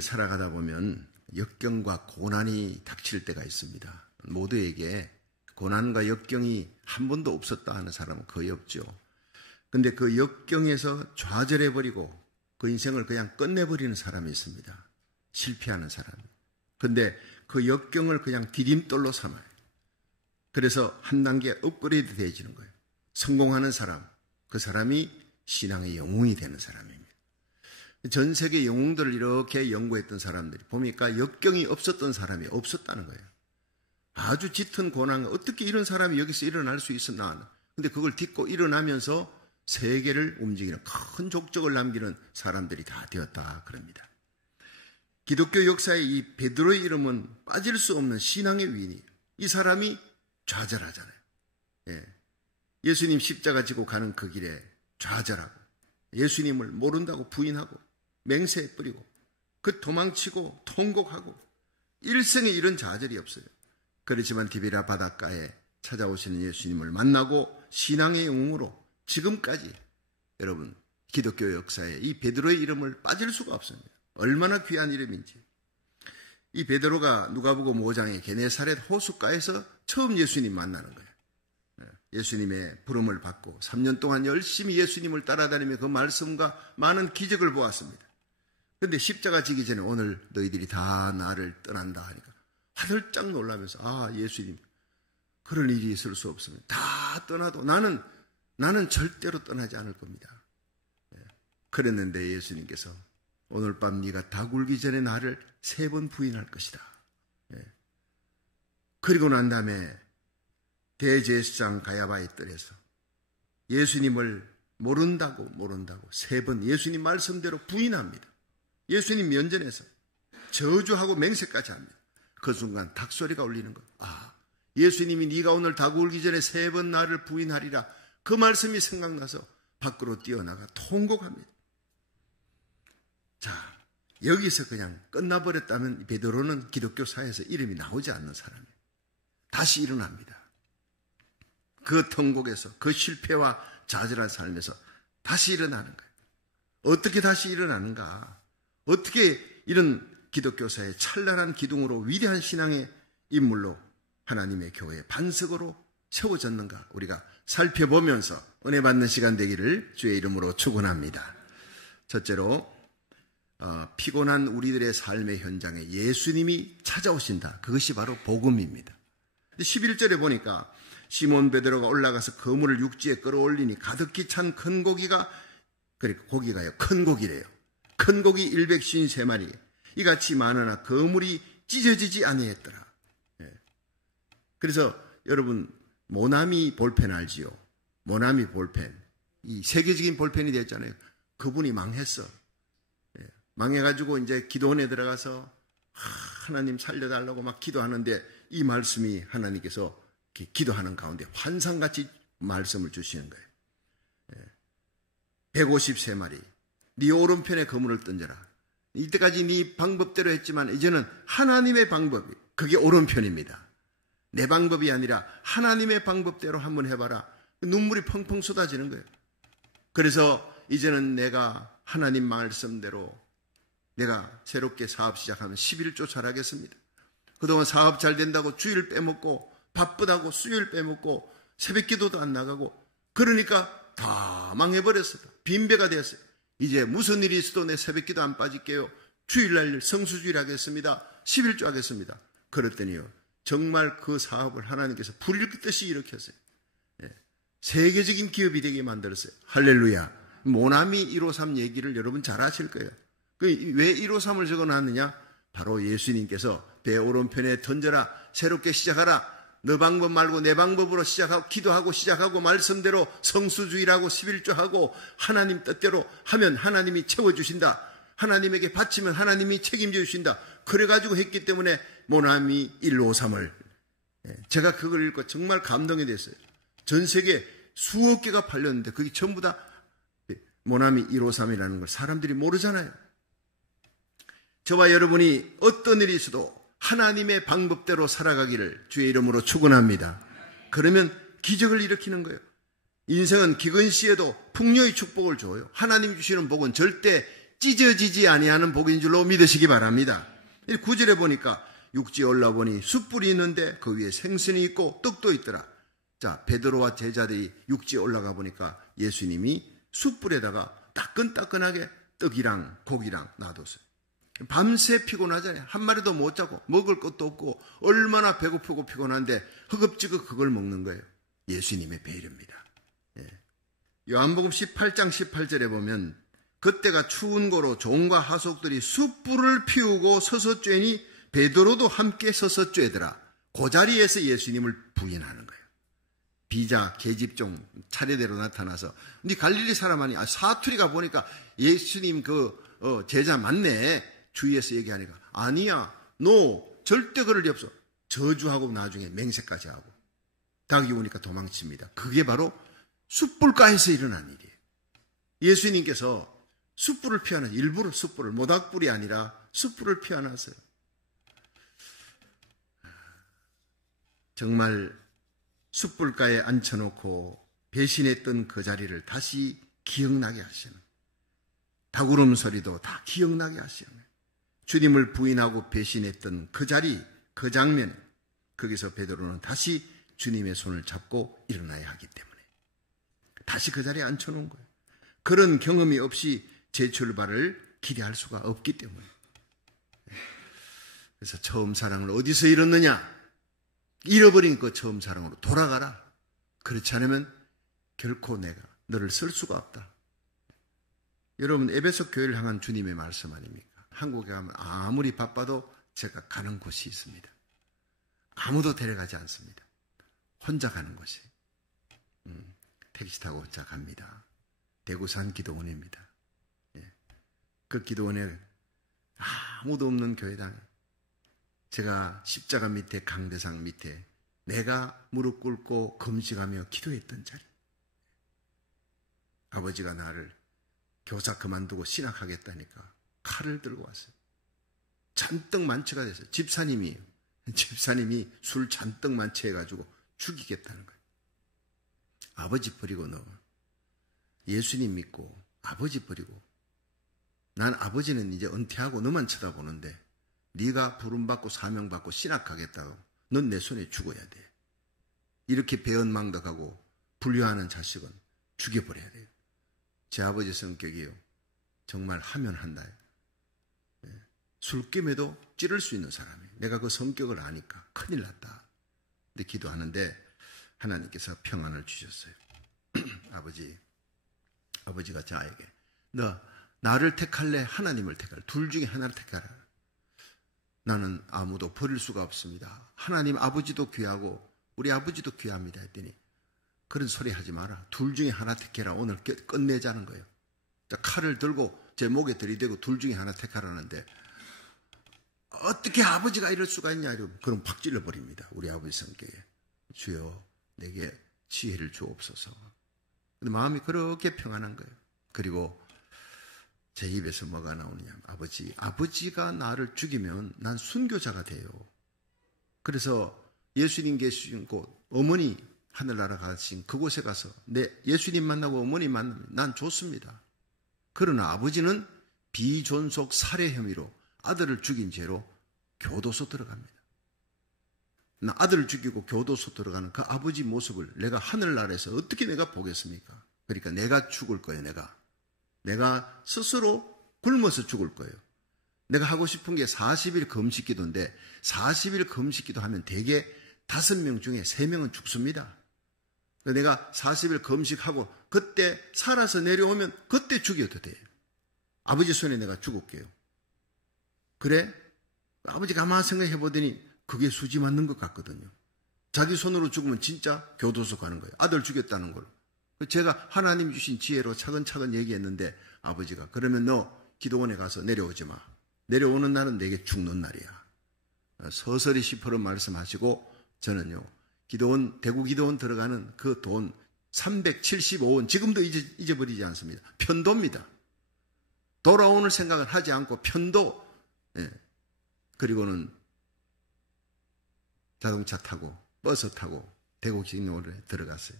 인생을 살아가다 보면 역경과 고난이 닥칠 때가 있습니다. 모두에게 고난과 역경이 한 번도 없었다 하는 사람은 거의 없죠. 근데 그 역경에서 좌절해버리고 그 인생을 그냥 끝내버리는 사람이 있습니다. 실패하는 사람이. 근데 그 역경을 그냥 디딤돌로 삼아요. 그래서 한 단계 업그레이드 되어지는 거예요. 성공하는 사람, 그 사람이 신앙의 영웅이 되는 사람입니다. 전 세계 영웅들을 이렇게 연구했던 사람들이 보니까 역경이 없었던 사람이 없었다는 거예요. 아주 짙은 고난, 어떻게 이런 사람이 여기서 일어날 수 있었나. 근데 그걸 딛고 일어나면서 세계를 움직이는 큰 족적을 남기는 사람들이 다 되었다 그럽니다. 기독교 역사의 이 베드로의 이름은 빠질 수 없는 신앙의 위인이에요. 이 사람이 좌절하잖아요. 예수님 십자가 지고 가는 그 길에 좌절하고 예수님을 모른다고 부인하고 맹세해 버리고 그 도망치고 통곡하고 일생에 이런 좌절이 없어요. 그렇지만 디베랴 바닷가에 찾아오시는 예수님을 만나고 신앙의 영웅으로 지금까지 여러분 기독교 역사에 이 베드로의 이름을 빠질 수가 없습니다. 얼마나 귀한 이름인지. 이 베드로가 누가복음 5장의 게네사렛 호숫가에서 처음 예수님 만나는 거예요. 예수님의 부름을 받고 3년 동안 열심히 예수님을 따라다니며 그 말씀과 많은 기적을 보았습니다. 그런데 십자가 지기 전에 오늘 너희들이 다 나를 떠난다 하니까 화들짝 놀라면서 아 예수님 그런 일이 있을 수 없습니다. 다 떠나도 나는 절대로 떠나지 않을 겁니다. 그랬는데 예수님께서 오늘 밤 네가 다 굴기 전에 나를 3번 부인할 것이다. 그리고 난 다음에 대제사장 가야바의 뜰에서 예수님을 모른다고 3번 예수님 말씀대로 부인합니다. 예수님 면전에서 저주하고 맹세까지 합니다. 그 순간 닭소리가 울리는 거예요. 아, 예수님이 네가 오늘 다 굴기 전에 3번 나를 부인하리라. 그 말씀이 생각나서 밖으로 뛰어나가 통곡합니다. 자, 여기서 그냥 끝나버렸다면 베드로는 기독교 사회에서 이름이 나오지 않는 사람이에요. 다시 일어납니다. 그 통곡에서 그 실패와 좌절한 삶에서 다시 일어나는 거예요. 어떻게 다시 일어나는가? 어떻게 이런 기독교 사회의 찬란한 기둥으로 위대한 신앙의 인물로 하나님의 교회의 반석으로 세워졌는가? 우리가 살펴보면서 은혜 받는 시간 되기를 주의 이름으로 축원합니다. 첫째로 피곤한 우리들의 삶의 현장에 예수님이 찾아오신다. 그것이 바로 복음입니다. 11절에 보니까 시몬 베드로가 올라가서 그물을 육지에 끌어올리니 가득히 찬 큰 고기가, 그러니까 고기가요, 큰 고기래요. 큰 고기 153마리. 이같이 많으나 그물이 찢어지지 아니했더라. 그래서 여러분 모나미 볼펜 알지요? 모나미 볼펜. 이 세계적인 볼펜이 됐잖아요. 그분이 망했어. 망해가지고 이제 기도원에 들어가서 하나님 살려달라고 막 기도하는데 이 말씀이 하나님께서 기도하는 가운데 환상같이 말씀을 주시는 거예요. 153마리. 네 오른편에 그물을 던져라. 이때까지 네 방법대로 했지만 이제는 하나님의 방법이, 그게 오른편입니다. 내 방법이 아니라 하나님의 방법대로 한번 해봐라. 눈물이 펑펑 쏟아지는 거예요. 그래서 이제는 내가 하나님 말씀대로 내가 새롭게 사업 시작하면 11조 잘하겠습니다. 그동안 사업 잘 된다고 주일 빼먹고 바쁘다고 수요일 빼먹고 새벽 기도도 안 나가고 그러니까 다 망해버렸어요. 빈배가 되었어요. 이제 무슨 일이 있어도 내 새벽 기도 안 빠질게요. 주일날 성수주일 하겠습니다. 11조 하겠습니다. 그랬더니요. 정말 그 사업을 하나님께서 불일듯이 일으켰어요. 세계적인 기업이 되게 만들었어요. 할렐루야. 모나미 153 얘기를 여러분 잘 아실 거예요. 왜 153을 적어놨느냐? 바로 예수님께서 배 오른편에 던져라. 새롭게 시작하라. 너 방법 말고 내 방법으로 시작하고 기도하고 시작하고 말씀대로 성수주일하고 11조하고 하나님 뜻대로 하면 하나님이 채워주신다. 하나님에게 바치면 하나님이 책임져 주신다. 그래가지고 했기 때문에 모나미 153을 제가 그걸 읽고 정말 감동이 됐어요. 전 세계 수억 개가 팔렸는데 그게 전부 다 모나미 153이라는 걸 사람들이 모르잖아요. 저와 여러분이 어떤 일이 있어도 하나님의 방법대로 살아가기를 주의 이름으로 축원합니다. 그러면 기적을 일으키는 거예요. 인생은 기근시에도 풍요의 축복을 줘요. 하나님 주시는 복은 절대 찢어지지 아니하는 복인 줄로 믿으시기 바랍니다. 9절에 보니까 육지에 올라보니 숯불이 있는데 그 위에 생선이 있고 떡도 있더라. 자, 베드로와 제자들이 육지에 올라가 보니까 예수님이 숯불에다가 따끈따끈하게 떡이랑 고기랑 놔뒀어요. 밤새 피곤하잖아요. 한 마리도 못 자고 먹을 것도 없고 얼마나 배고프고 피곤한데 허겁지겁 그걸 먹는 거예요. 예수님의 배려입니다. 요한복음 18장 18절에 보면 그때가 추운 고로 종과 하속들이 숯불을 피우고 서서 쬐니 베드로도 함께 서서 쬐더라. 그 자리에서 예수님을 부인하는 거예요. 비자, 계집종 차례대로 나타나서 네 갈릴리 사람 아니? 사투리가 보니까 예수님 제자 맞네. 주위에서 얘기하니까 아니야. 너 절대 그럴 리 없어. 저주하고 나중에 맹세까지 하고 닭이 오니까 도망칩니다. 그게 바로 숯불가에서 일어난 일이에요. 예수님께서 숯불을 피하는 일부러 숯불을 모닥불이 아니라 숯불을 피하놨어요. 정말 숯불가에 앉혀놓고 배신했던 그 자리를 다시 기억나게 하시는 닭 울음소리도 다 기억나게 하시는 주님을 부인하고 배신했던 그 자리, 그 장면, 거기서 베드로는 다시 주님의 손을 잡고 일어나야 하기 때문에 다시 그 자리에 앉혀놓은 거예요. 그런 경험이 없이 재출발을 기대할 수가 없기 때문에. 그래서 처음 사랑을 어디서 잃었느냐? 잃어버린 그 처음 사랑으로 돌아가라. 그렇지 않으면 결코 내가 너를 쓸 수가 없다. 여러분, 에베소 교회를 향한 주님의 말씀 아닙니까? 한국에 가면 아무리 바빠도 제가 가는 곳이 있습니다. 아무도 데려가지 않습니다. 혼자 가는 곳이. 택시 타고 혼자 갑니다. 대구산 기도원입니다. 그 기도원에 아무도 없는 교회당, 제가 십자가 밑에 강대상 밑에 내가 무릎 꿇고 금식하며 기도했던 자리. 아버지가 나를 교사 그만두고 신학하겠다니까 칼을 들고 왔어요. 잔뜩 만취가 됐어요. 집사님이 술 잔뜩 만취해가지고 죽이겠다는 거예요. 아버지 버리고 너 예수님 믿고 아버지 버리고 난 아버지는 이제 은퇴하고 너만 쳐다보는데 네가 부름받고 사명받고 신학하겠다고 넌 내 손에 죽어야 돼. 이렇게 배은망덕하고 불효하는 자식은 죽여버려야 돼요. 제 아버지 성격이요. 정말 하면 한다. 술김에도 찌를 수 있는 사람이에요. 내가 그 성격을 아니까 큰일 났다. 근데 기도하는데 하나님께서 평안을 주셨어요. 아버지가 저에게 너 나를 택할래? 하나님을 택할래? 둘 중에 하나를 택하라. 나는 아무도 버릴 수가 없습니다. 하나님 아버지도 귀하고 우리 아버지도 귀합니다 했더니 그런 소리 하지 마라. 둘 중에 하나 택해라. 오늘 끝내자는 거예요. 칼을 들고 제 목에 들이대고 둘 중에 하나 택하라는데 어떻게 아버지가 이럴 수가 있냐 이러고 그럼 팍 찔러버립니다. 우리 아버지 성격에. 주여 내게 지혜를 주옵소서. 근데 마음이 그렇게 평안한 거예요. 그리고 제 입에서 뭐가 나오느냐. 아버지가 나를 죽이면 난 순교자가 돼요. 그래서 예수님 계신 곳, 어머니 하늘나라 가신 그곳에 가서 예수님 만나고 어머니 만나면 난 좋습니다. 그러나 아버지는 비존속 살해 혐의로 아들을 죽인 죄로 교도소 들어갑니다. 나 아들을 죽이고 교도소 들어가는 그 아버지 모습을 내가 하늘나라에서 어떻게 내가 보겠습니까? 그러니까 내가 죽을 거예요. 내가 스스로 굶어서 죽을 거예요. 내가 하고 싶은 게 40일 금식기도인데 40일 금식기도 하면 대개 5명 중에 3명은 죽습니다. 내가 40일 금식하고 그때 살아서 내려오면 그때 죽여도 돼요. 아버지 손에 내가 죽을게요. 그래? 아버지 가만히 생각해 보더니 그게 수지 맞는 것 같거든요. 자기 손으로 죽으면 진짜 교도소 가는 거예요. 아들 죽였다는 걸로. 제가 하나님 주신 지혜로 차근차근 얘기했는데 아버지가 그러면 너 기도원에 가서 내려오지 마. 내려오는 날은 내게 죽는 날이야. 서서히 시퍼런 말씀하시고 저는요. 대구 기도원 들어가는 그 돈 375원 지금도 잊어버리지 않습니다. 편도입니다. 돌아오는 생각을 하지 않고 편도. 그리고는 자동차 타고 버스 타고 대구 기도원에 들어갔어요.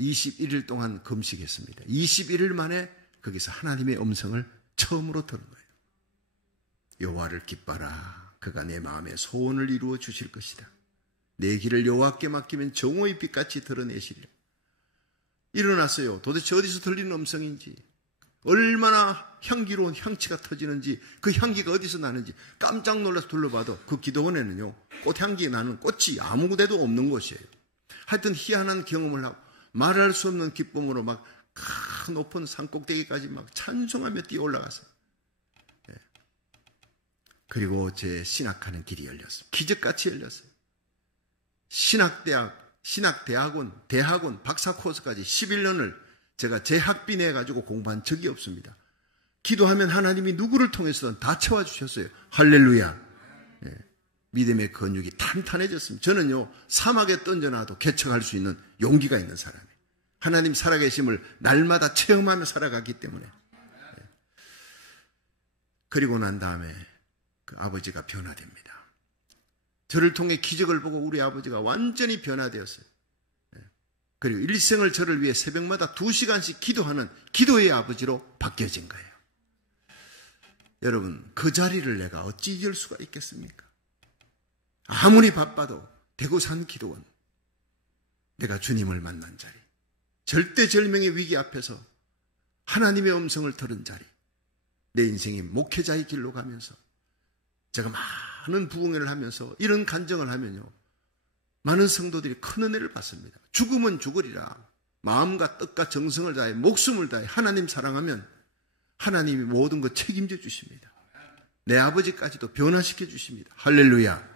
21일 동안 금식했습니다. 21일 만에 거기서 하나님의 음성을 처음으로 들은 거예요. 여호와를 기뻐하라. 그가 내 마음의 소원을 이루어 주실 것이다. 내 길을 여호와께 맡기면 정오의 빛같이 드러내시리라. 일어났어요. 도대체 어디서 들리는 음성인지, 얼마나 향기로운 향취가 터지는지, 그 향기가 어디서 나는지 깜짝 놀라서 둘러봐도 그 기도원에는요, 꽃향기 나는 꽃이 아무 데도 없는 곳이에요. 하여튼 희한한 경험을 하고 말할 수 없는 기쁨으로 막 큰 높은 산꼭대기까지 막 찬송하며 뛰어 올라갔어요. 그리고 제 신학하는 길이 열렸어요. 기적같이 열렸어요. 대학원, 박사 코스까지 11년을 제가 재학비 내가지고 공부한 적이 없습니다. 기도하면 하나님이 누구를 통해서든 다 채워주셨어요. 할렐루야. 믿음의 근육이 탄탄해졌습니다. 저는요, 사막에 던져놔도 개척할 수 있는 용기가 있는 사람이에요. 하나님 살아계심을 날마다 체험하며 살아가기 때문에. 그리고 난 다음에 그 아버지가 변화됩니다. 저를 통해 기적을 보고 우리 아버지가 완전히 변화되었어요. 그리고 일생을 저를 위해 새벽마다 2시간씩 기도하는 기도의 아버지로 바뀌어진 거예요. 여러분, 그 자리를 내가 어찌 잊을 수가 있겠습니까? 아무리 바빠도 대구산 기도원, 내가 주님을 만난 자리, 절대절명의 위기 앞에서 하나님의 음성을 들은 자리, 내 인생이 목회자의 길로 가면서 제가 많은 부흥회를 하면서 이런 간증을 하면요, 많은 성도들이 큰 은혜를 받습니다. 죽으면 죽으리라. 마음과 뜻과 정성을 다해 목숨을 다해 하나님 사랑하면 하나님이 모든 것 책임져 주십니다. 내 아버지까지도 변화시켜 주십니다. 할렐루야.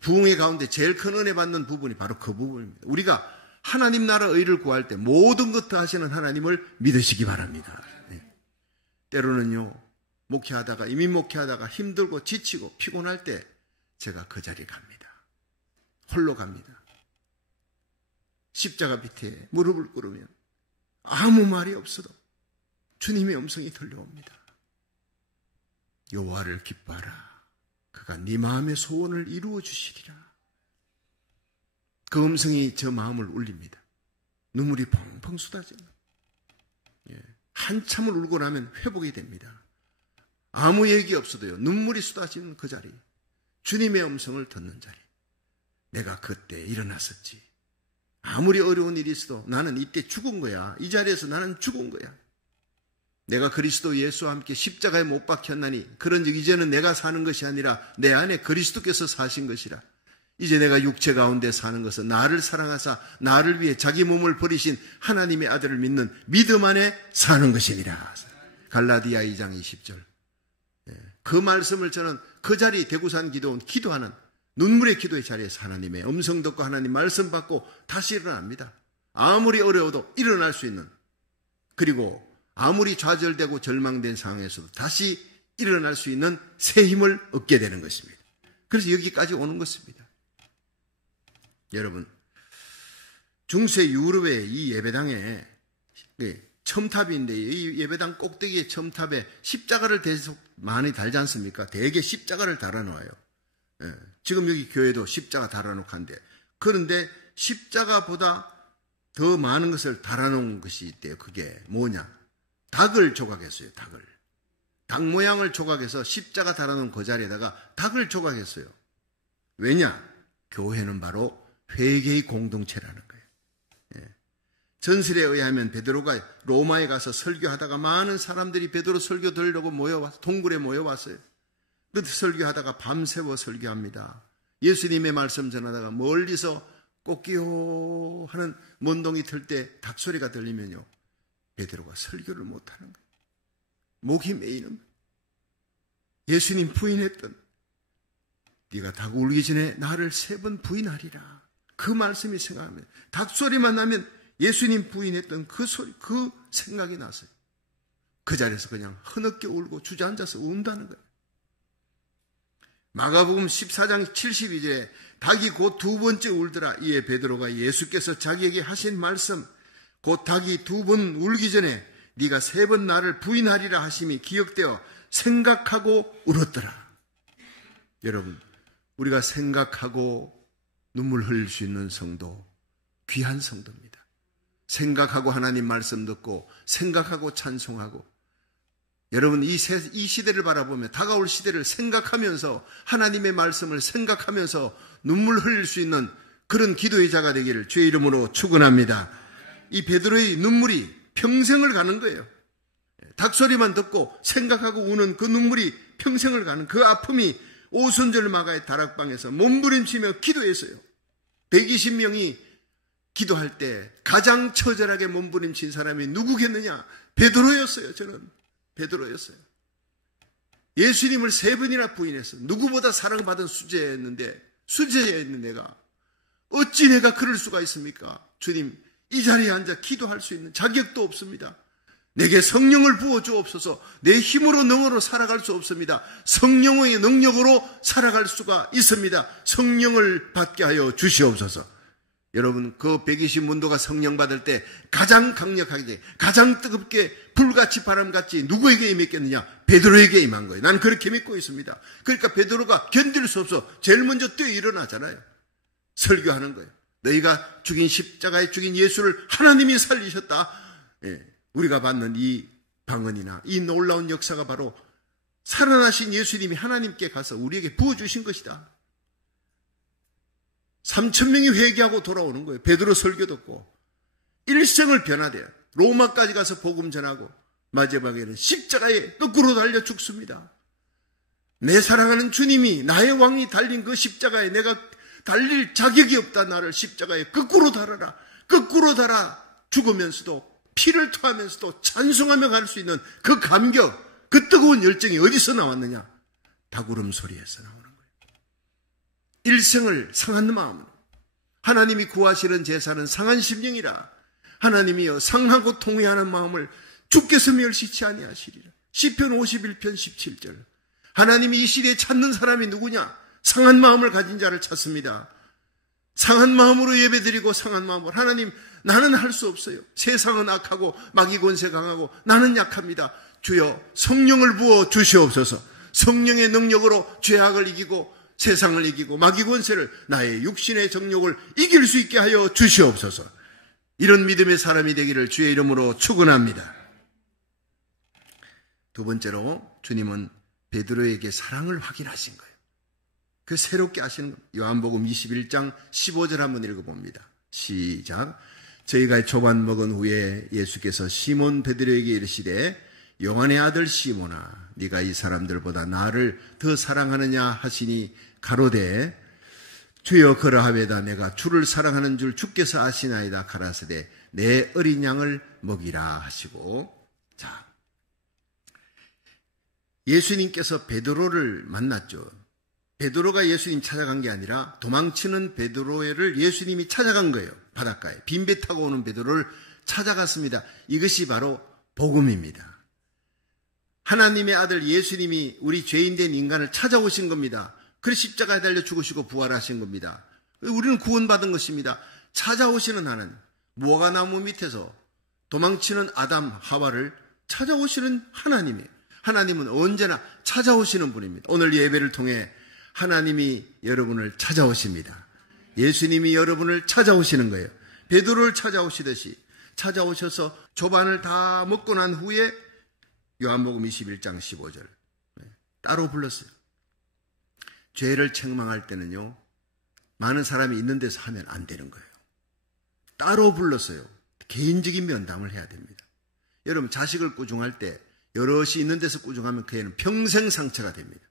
부흥회 가운데 제일 큰 은혜 받는 부분이 바로 그 부분입니다. 우리가 하나님 나라 의를 구할 때 모든 것 다 하시는 하나님을 믿으시기 바랍니다. 때로는요, 목회하다가, 이민 목회하다가 힘들고 지치고 피곤할 때 제가 그 자리에 갑니다. 홀로 갑니다. 십자가 밑에 무릎을 꿇으면 아무 말이 없어도 주님의 음성이 들려옵니다. 여호와를 기뻐하라. 그가 네 마음의 소원을 이루어 주시리라. 그 음성이 저 마음을 울립니다. 눈물이 펑펑 쏟아집니다. 한참을 울고 나면 회복이 됩니다. 아무 얘기 없어도요, 눈물이 쏟아지는 그 자리, 주님의 음성을 듣는 자리, 내가 그때 일어났었지. 아무리 어려운 일이 있어도 나는 이때 죽은 거야. 이 자리에서 나는 죽은 거야. 내가 그리스도 예수와 함께 십자가에 못 박혔나니 그런즉 이제는 내가 사는 것이 아니라 내 안에 그리스도께서 사신 것이라. 이제 내가 육체 가운데 사는 것은 나를 사랑하사 나를 위해 자기 몸을 버리신 하나님의 아들을 믿는 믿음 안에 사는 것이니라. 갈라디아 2장 20절. 그 말씀을 저는 그 자리 대구산 기도원 기도하는 눈물의 기도의 자리에서 하나님의 음성 듣고 하나님 말씀 받고 다시 일어납니다. 아무리 어려워도 일어날 수 있는, 그리고 아무리 좌절되고 절망된 상황에서도 다시 일어날 수 있는 새 힘을 얻게 되는 것입니다. 그래서 여기까지 오는 것입니다. 여러분, 중세 유럽의 이 예배당에 첨탑인데 이 예배당 꼭대기의 첨탑에 십자가를 계속 많이 달지 않습니까? 대개 십자가를 달아놓아요. 지금 여기 교회도 십자가 달아놓고 한데, 그런데 십자가보다 더 많은 것을 달아놓은 것이 있대요. 그게 뭐냐? 닭을 조각했어요. 닭 모양을 조각해서 십자가 달아놓은 그 자리에다가 닭을 조각했어요. 왜냐? 교회는 바로 회개의 공동체라는 거예요. 전설에 의하면 베드로가 로마에 가서 설교하다가 많은 사람들이 베드로 설교 들으려고 동굴에 모여왔어요. 그 설교하다가 밤새워 설교합니다. 예수님의 말씀 전하다가 멀리서 꽃기호 하는 먼동이 틀 때 닭소리가 들리면요, 베드로가 설교를 못하는 거예요. 목이 메이는 거예요. 예수님 부인했던, 네가 닭 울기 전에 나를 3번 부인하리라. 그 말씀이 생각하면, 닭소리만 나면 예수님 부인했던 그 소리, 그 생각이 났어요. 그 자리에서 그냥 흐느껴 울고 주저앉아서 운다는 거예요. 마가복음 14장 72절에 닭이 곧 2번째 울더라. 이에 베드로가 예수께서 자기에게 하신 말씀, 곧 닭이 2번 울기 전에 네가 3번 나를 부인하리라 하심이 기억되어 생각하고 울었더라. 여러분, 우리가 생각하고 눈물 흘릴 수 있는 성도, 귀한 성도입니다. 생각하고 하나님 말씀 듣고, 생각하고 찬송하고, 여러분 이 시대를 바라보며 다가올 시대를 생각하면서 하나님의 말씀을 생각하면서 눈물 흘릴 수 있는 그런 기도의 자가 되기를 주의 이름으로 축원합니다. 이 베드로의 눈물이 평생을 가는 거예요. 닭소리만 듣고 생각하고 우는 그 눈물이 평생을 가는 그 아픔이 오순절 마가의 다락방에서 몸부림치며 기도했어요. 120명이 기도할 때 가장 처절하게 몸부림친 사람이 누구겠느냐? 베드로였어요. 저는 베드로였어요. 예수님을 3번이나 부인해서 누구보다 사랑받은 수제자였는 내가 어찌 내가 그럴 수가 있습니까? 주님, 이 자리에 앉아 기도할 수 있는 자격도 없습니다. 내게 성령을 부어 주옵소서. 내 힘으로 능으로 살아갈 수 없습니다. 성령의 능력으로 살아갈 수가 있습니다. 성령을 받게 하여 주시옵소서. 여러분, 그 120문도가 성령 받을 때 가장 강력하게, 가장 뜨겁게, 불같이 바람같이 누구에게 임했겠느냐? 베드로에게 임한 거예요. 나는 그렇게 믿고 있습니다. 그러니까 베드로가 견딜 수 없어 제일 먼저 뛰어 일어나잖아요. 설교하는 거예요. 너희가 죽인 십자가에 죽인 예수를 하나님이 살리셨다. 우리가 받는 이 방언이나 이 놀라운 역사가 바로 살아나신 예수님이 하나님께 가서 우리에게 부어주신 것이다. 3,000명이 회개하고 돌아오는 거예요. 베드로 설교 듣고 일생을 변화돼요. 로마까지 가서 복음 전하고 마지막에는 십자가에 거꾸로 달려 죽습니다. 내 사랑하는 주님이 나의 왕이 달린 그 십자가에 내가 달릴 자격이 없다. 나를 십자가에 거꾸로 달아라. 거꾸로 달아 죽으면서도 피를 토하면서도 찬송하며 갈 수 있는 그 감격, 그 뜨거운 열정이 어디서 나왔느냐? 닭울음 소리에서 나오는 거예요. 일생을 상한 마음으로 하나님이 구하시는 제사는 상한 심령이라 하나님이여 상하고 통회하는 마음을 주께서 멸시치 아니하시리라. 시편 51편 17절. 하나님이 이 시대에 찾는 사람이 누구냐? 상한 마음을 가진 자를 찾습니다. 상한 마음으로 예배드리고 상한 마음으로 하나님 나는 할 수 없어요. 세상은 악하고 마귀 권세 강하고 나는 약합니다. 주여 성령을 부어 주시옵소서. 성령의 능력으로 죄악을 이기고 세상을 이기고 마귀 권세를 나의 육신의 정욕을 이길 수 있게 하여 주시옵소서. 이런 믿음의 사람이 되기를 주의 이름으로 축원합니다. 두 번째로 주님은 베드로에게 사랑을 확인하신 거예요. 그 새롭게 하시는 요한복음 21장 15절 한번 읽어봅니다. 시작. 저희가 조반 먹은 후에 예수께서 시몬 베드로에게 이르시되 요한의 아들 시몬아 네가 이 사람들보다 나를 더 사랑하느냐 하시니 가로되 주여 그러하외다 내가 주를 사랑하는 줄 주께서 아시나이다 가라사대 내 어린 양을 먹이라 하시고. 자, 예수님께서 베드로를 만났죠. 베드로가 예수님 찾아간 게 아니라 도망치는 베드로를 예수님이 찾아간 거예요. 바닷가에 빈배 타고 오는 베드로를 찾아갔습니다. 이것이 바로 복음입니다. 하나님의 아들 예수님이 우리 죄인된 인간을 찾아오신 겁니다. 그래서 십자가에 달려 죽으시고 부활하신 겁니다. 우리는 구원받은 것입니다. 찾아오시는 하나님, 무화과나무 밑에서 도망치는 아담 하와를 찾아오시는 하나님이에요. 하나님은 언제나 찾아오시는 분입니다. 오늘 예배를 통해 하나님이 여러분을 찾아오십니다. 예수님이 여러분을 찾아오시는 거예요. 베드로를 찾아오시듯이 찾아오셔서 조반을 다 먹고 난 후에 요한복음 21장 15절 따로 불렀어요. 죄를 책망할 때는요, 많은 사람이 있는 데서 하면 안 되는 거예요. 따로 불렀어요. 개인적인 면담을 해야 됩니다. 여러분, 자식을 꾸중할 때 여럿이 있는 데서 꾸중하면 그 애는 평생 상처가 됩니다.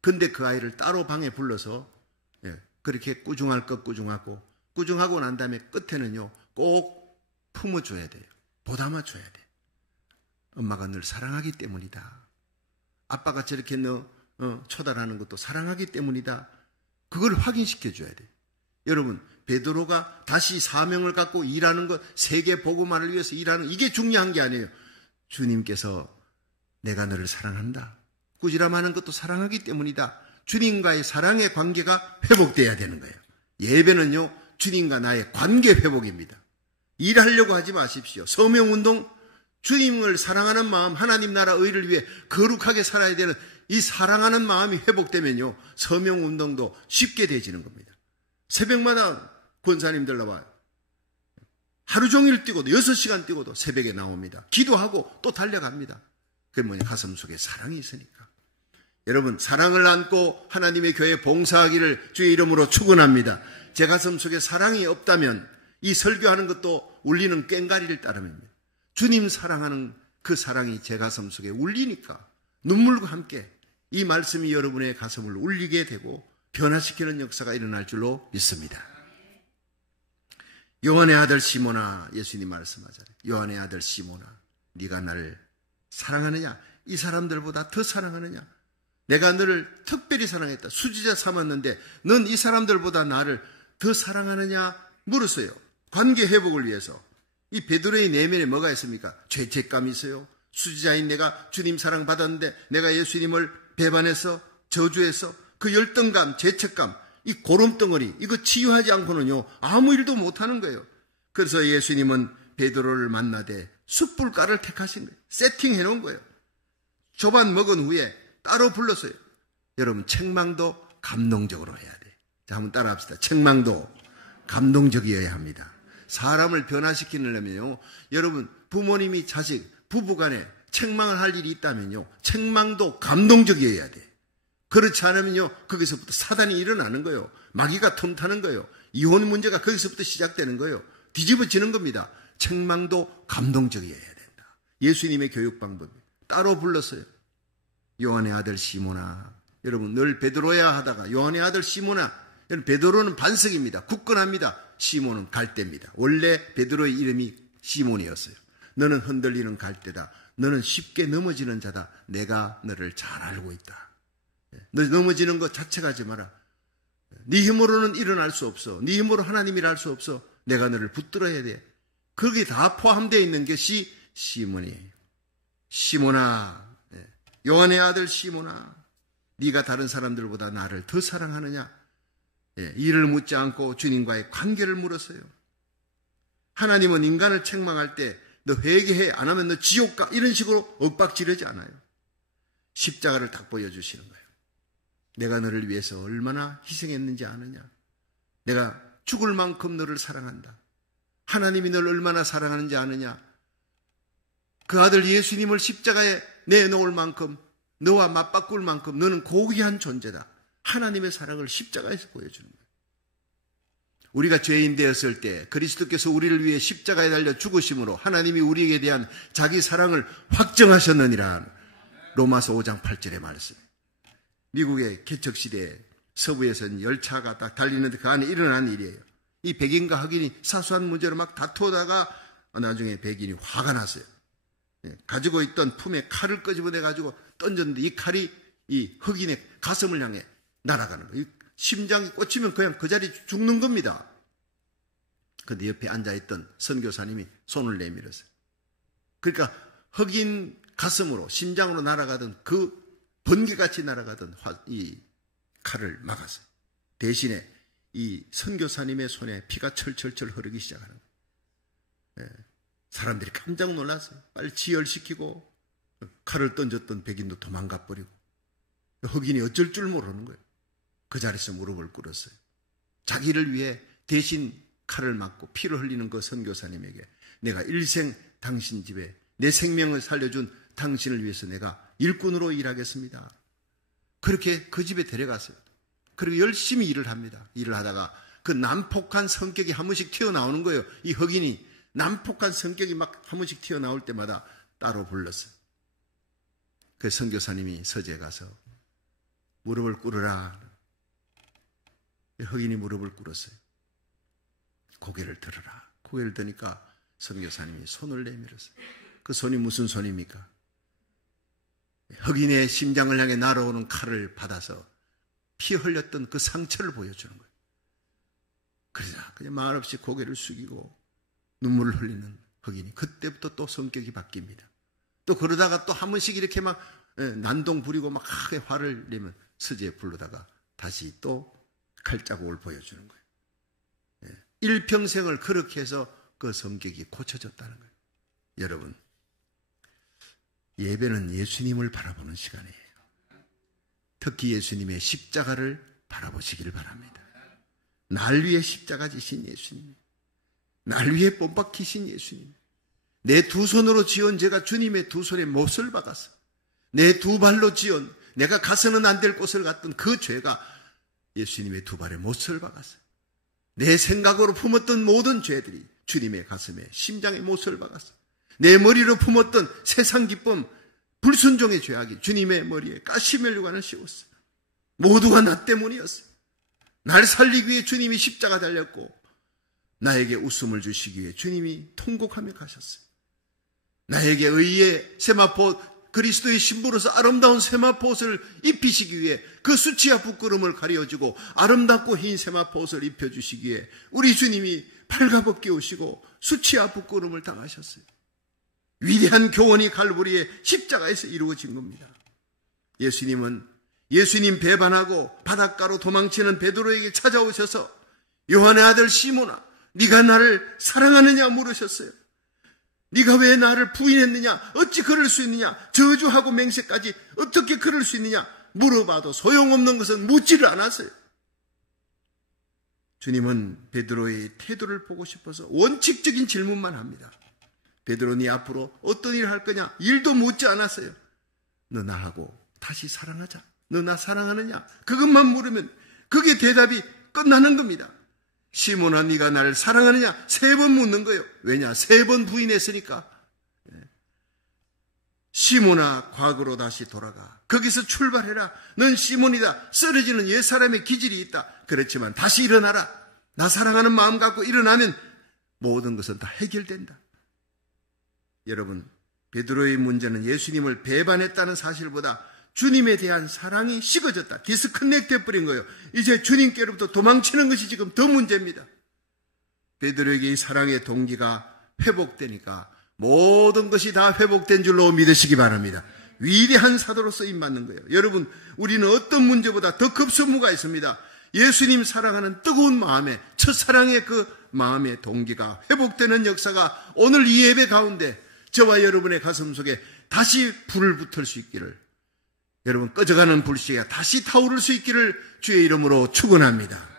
근데 그 아이를 따로 방에 불러서 그렇게 꾸중할 것 꾸중하고 난 다음에 끝에는요, 꼭 품어줘야 돼요. 보담아줘야 돼요. 엄마가 늘 사랑하기 때문이다. 아빠가 저렇게 너 초달하는 것도 사랑하기 때문이다. 그걸 확인시켜줘야 돼요. 여러분, 베드로가 다시 사명을 갖고 일하는 것, 세계 복음화를 위해서 일하는 이게 중요한 게 아니에요. 주님께서 내가 너를 사랑한다. 꾸지람하는 것도 사랑하기 때문이다. 주님과의 사랑의 관계가 회복돼야 되는 거예요. 예배는요, 주님과 나의 관계 회복입니다. 일하려고 하지 마십시오. 서명운동, 주님을 사랑하는 마음, 하나님 나라 의를 위해 거룩하게 살아야 되는 이 사랑하는 마음이 회복되면요, 서명운동도 쉽게 되지는 겁니다. 새벽마다 권사님들 나와요. 하루 종일 뛰고도 6시간 뛰고도 새벽에 나옵니다. 기도하고 또 달려갑니다. 그게 뭐냐? 가슴 속에 사랑이 있으니까. 여러분, 사랑을 안고 하나님의 교회 봉사하기를 주의 이름으로 축원합니다. 제 가슴 속에 사랑이 없다면 이 설교하는 것도 울리는 꽹과리를 따름입니다. 주님 사랑하는 그 사랑이 제 가슴 속에 울리니까 눈물과 함께 이 말씀이 여러분의 가슴을 울리게 되고 변화시키는 역사가 일어날 줄로 믿습니다. 요한의 아들 시몬아, 예수님 말씀하잖아요. 요한의 아들 시몬아, 네가 나를 사랑하느냐? 이 사람들보다 더 사랑하느냐? 내가 너를 특별히 사랑했다. 수지자 삼았는데 넌 이 사람들보다 나를 더 사랑하느냐? 물었어요. 관계 회복을 위해서. 이 베드로의 내면에 뭐가 있습니까? 죄책감이 있어요. 수지자인 내가 주님 사랑받았는데 내가 예수님을 배반해서 저주해서 그 열등감, 죄책감, 이 고름덩어리 이거 치유하지 않고는요 아무 일도 못하는 거예요. 그래서 예수님은 베드로를 만나되 숯불가를 택하신 거예요. 세팅해 놓은 거예요. 조반 먹은 후에 따로 불렀어요. 여러분, 책망도 감동적으로 해야 돼. 자, 한번 따라합시다. 책망도 감동적이어야 합니다. 사람을 변화시키려면요, 여러분, 부모님이 자식, 부부간에 책망을 할 일이 있다면요, 책망도 감동적이어야 돼. 그렇지 않으면요, 거기서부터 사단이 일어나는 거예요. 마귀가 틈타는 거예요. 이혼 문제가 거기서부터 시작되는 거예요. 뒤집어지는 겁니다. 책망도 감동적이어야 된다. 예수님의 교육 방법이 따로 불렀어요. 요한의 아들 시몬아. 여러분, 늘 베드로야 하다가 요한의 아들 시몬아. 여러분, 베드로는 반석입니다. 굳건합니다. 시몬은 갈대입니다. 원래 베드로의 이름이 시몬이었어요. 너는 흔들리는 갈대다. 너는 쉽게 넘어지는 자다. 내가 너를 잘 알고 있다. 너 넘어지는 것 자체가 하지 마라. 네 힘으로는 일어날 수 없어. 네 힘으로 하나님이라 할 수 없어. 내가 너를 붙들어야 돼. 거기에 다 포함되어 있는 것이 시몬이에요. 시몬아, 요한의 아들 시몬아, 네가 다른 사람들보다 나를 더 사랑하느냐? 이를 묻지 않고 주님과의 관계를 물었어요. 하나님은 인간을 책망할 때 너 회개해 안 하면 너 지옥 가 이런 식으로 윽박지르지 않아요. 십자가를 딱 보여주시는 거예요. 내가 너를 위해서 얼마나 희생했는지 아느냐? 내가 죽을 만큼 너를 사랑한다. 하나님이 너를 얼마나 사랑하는지 아느냐? 그 아들 예수님을 십자가에 내놓을 만큼, 너와 맞바꿀 만큼 너는 고귀한 존재다. 하나님의 사랑을 십자가에서 보여주는 거예요. 우리가 죄인 되었을 때 그리스도께서 우리를 위해 십자가에 달려 죽으심으로 하나님이 우리에게 대한 자기 사랑을 확정하셨느니라. 로마서 5장 8절의 말씀. 미국의 개척시대에 서부에서는 열차가 딱 달리는데 그 안에 일어난 일이에요. 이 백인과 흑인이 사소한 문제로 막 다투다가 나중에 백인이 화가 났어요. 가지고 있던 품에 칼을 끄집어내가지고 던졌는데 이 칼이 이 흑인의 가슴을 향해 날아가는 거예요. 심장이 꽂히면 그냥 그 자리 죽는 겁니다. 그런데 옆에 앉아있던 선교사님이 손을 내밀었어요. 그러니까 흑인 가슴으로 심장으로 날아가던 그 번개같이 날아가던 이 칼을 막았어요. 대신에 이 선교사님의 손에 피가 철철철 흐르기 시작하는 거예요. 사람들이 깜짝 놀랐어요. 빨리 지혈시키고 칼을 던졌던 백인도 도망가 버리고 흑인이 어쩔 줄 모르는 거예요. 그 자리에서 무릎을 꿇었어요. 자기를 위해 대신 칼을 맞고 피를 흘리는 그 선교사님에게 내가 일생 당신 집에 내 생명을 살려준 당신을 위해서 내가 일꾼으로 일하겠습니다. 그렇게 그 집에 데려갔어요. 그리고 열심히 일을 합니다. 일을 하다가 그 난폭한 성격이 한 번씩 튀어나오는 거예요. 이 흑인이 난폭한 성격이 막 한 번씩 튀어나올 때마다 따로 불렀어요. 그 선교사님이 서재에 가서 무릎을 꿇으라. 흑인이 무릎을 꿇었어요. 고개를 들어라. 고개를 드니까 선교사님이 손을 내밀었어요. 그 손이 무슨 손입니까? 흑인의 심장을 향해 날아오는 칼을 받아서 피 흘렸던 그 상처를 보여주는 거예요. 그래서 그냥 말없이 고개를 숙이고 눈물을 흘리는 흑인이 그때부터 또 성격이 바뀝니다. 또 그러다가 또 한 번씩 이렇게 막 난동 부리고 막 크게 화를 내면 서재에 부르다가 다시 또 칼자국을 보여주는 거예요. 일평생을 그렇게 해서 그 성격이 고쳐졌다는 거예요. 여러분, 예배는 예수님을 바라보는 시간이에요. 특히 예수님의 십자가를 바라보시기를 바랍니다. 날 위해 십자가 지신 예수님, 날 위해 못 박히신 예수님, 내 두 손으로 지은 제가 주님의 두 손에 못을 박았어. 내 두 발로 지은 내가 가서는 안 될 곳을 갔던 그 죄가 예수님의 두 발에 못을 박았어요. 내 생각으로 품었던 모든 죄들이 주님의 가슴에 심장에 못을 박았어요. 내 머리로 품었던 세상 기쁨, 불순종의 죄악이 주님의 머리에 가시면류관을 씌웠어요. 모두가 나 때문이었어요. 날 살리기 위해 주님이 십자가 달렸고 나에게 웃음을 주시기 위해 주님이 통곡하며 가셨어요. 나에게 의의 세마포, 그리스도의 신부로서 아름다운 세마포옷을 입히시기 위해 그 수치와 부끄러움을 가려주고 아름답고 흰 세마포옷을 입혀주시기 위해 우리 주님이 발가벗겨 오시고 수치와 부끄러움을 당하셨어요. 위대한 교훈이 갈보리의 십자가에서 이루어진 겁니다. 예수님 배반하고 바닷가로 도망치는 베드로에게 찾아오셔서 요한의 아들 시몬아, 네가 나를 사랑하느냐 물으셨어요. 네가 왜 나를 부인했느냐? 어찌 그럴 수 있느냐? 저주하고 맹세까지 어떻게 그럴 수 있느냐? 물어봐도 소용없는 것은 묻지를 않았어요. 주님은 베드로의 태도를 보고 싶어서 원칙적인 질문만 합니다. 베드로, 네 앞으로 어떤 일을 할 거냐? 일도 묻지 않았어요. 너 나하고 다시 사랑하자. 너 나 사랑하느냐? 그것만 물으면 그게 대답이 끝나는 겁니다. 시몬아, 네가 나를 사랑하느냐? 3번 묻는 거예요. 왜냐? 3번 부인했으니까. 시몬아, 과거로 다시 돌아가. 거기서 출발해라. 넌 시몬이다. 쓰러지는 옛사람의 기질이 있다. 그렇지만 다시 일어나라. 나 사랑하는 마음 갖고 일어나면 모든 것은 다 해결된다. 여러분, 베드로의 문제는 예수님을 배반했다는 사실보다 주님에 대한 사랑이 식어졌다. 디스커넥트 해버린 거예요. 이제 주님께로부터 도망치는 것이 지금 더 문제입니다. 베드로에게 이 사랑의 동기가 회복되니까 모든 것이 다 회복된 줄로 믿으시기 바랍니다. 위대한 사도로 쓰임받는 거예요. 여러분, 우리는 어떤 문제보다 더 급선무가 있습니다. 예수님 사랑하는 뜨거운 마음에, 첫사랑의 그 마음의 동기가 회복되는 역사가 오늘 이 예배 가운데 저와 여러분의 가슴 속에 다시 불을 붙을 수 있기를, 여러분 꺼져가는 불씨가 다시 타오를 수 있기를 주의 이름으로 축원합니다.